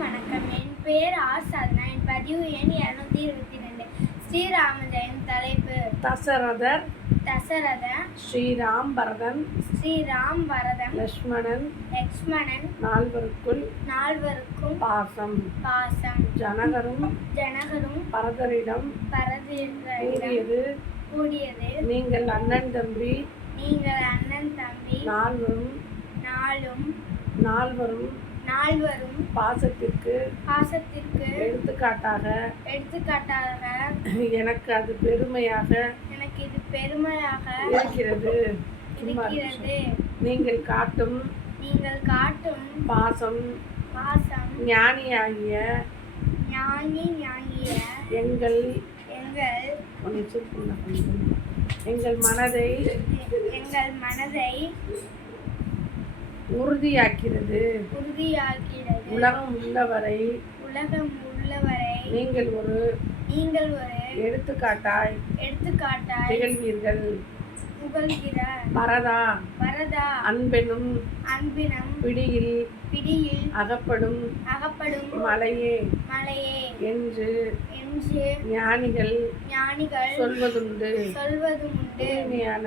வணக்கம். என் பெயர் ஆர் சாதனா என் பதிவு எண் இருநூத்தி இருபத்தி ரெண்டு. ஸ்ரீராம ஜெயம் தலைப்பு. தசரதர் தசரத ஸ்ரீராம் பரதன் ஸ்ரீராம் வரதம் லக்ஷ்மணன் லக்ஷ்மணன் நால்வருக்குள் நால்வருக்கும் பாசம். பாசம். ஜனகரும் ஜனகரும் பரதரிடம் கூறியது கூடியது நீங்கள் அண்ணன் தம்பி நீங்கள் அண்ணன் தம்பி நால்வரும் நாளும் நால்வரும் நால்வரும் பாசத்திற்கு பாசத்திற்கு எடுத்துக்காட்டாக எடுத்துக்காட்டாக எனக்கு அது பெருமையாக எனக்கு இது பெருமையாக இருக்கிறது. இருக்கிறது நீங்கள் காட்டும் நீங்கள் காட்டும் பாசம் பாசம் ஞானியாகிய ஞானி ஞானிய எங்கள் எங்கள் உன்னை. எங்கள் மனதை எங்கள் மனதை உறுதியாக்கிறது உறுதியாக்கிறது உலகம் உள்ளவரை உலகம் உள்ளவரை நீங்கள் ஒரு நீங்கள் ஒரு எடுத்துக்காட்டாய் எடுத்துக்காட்டாய் திகழ்வீர்கள். புகழ்கிற பரதா வரதா அன்பெனும் அன்பினம் பிடியில் பிடியில் அகப்படும் அகப்படும் மலையே மலையே என்று என்று ஞானிகள் ஞானிகள் சொல்வதுண்டு. சொல்வதும் உண்டு தூய்மையான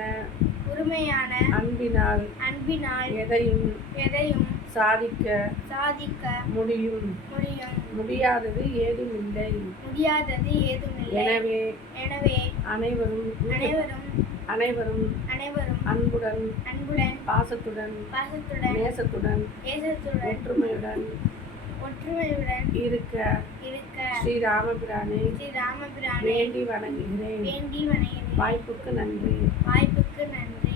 உரிமையான அன்பினால் அன்பினால் எதையும் எதையும் சாதிக்க சாதிக்க முடியும். முடியும். முடியாதது ஏதும் இல்லை முடியாதது ஏதுமில்லை. எனவே எனவே அனைவரும் அனைவரும் அனைவரும் அனைவரும் அன்புடன் அன்புடன் பாசத்துடன் பாசத்துடன் நேசத்துடன் தேசத்துடன் ஒற்றுமையுடன் ஒற்றுமையுடன் இருக்க இருக்க ஸ்ரீராமபிரானை ஸ்ரீ ராமபிரானை வேண்டி வணங்குகிறேன். வேண்டி வணங்கினேன் வாய்ப்புக்கு நன்றி. வாய்ப்புக்கு நன்றி.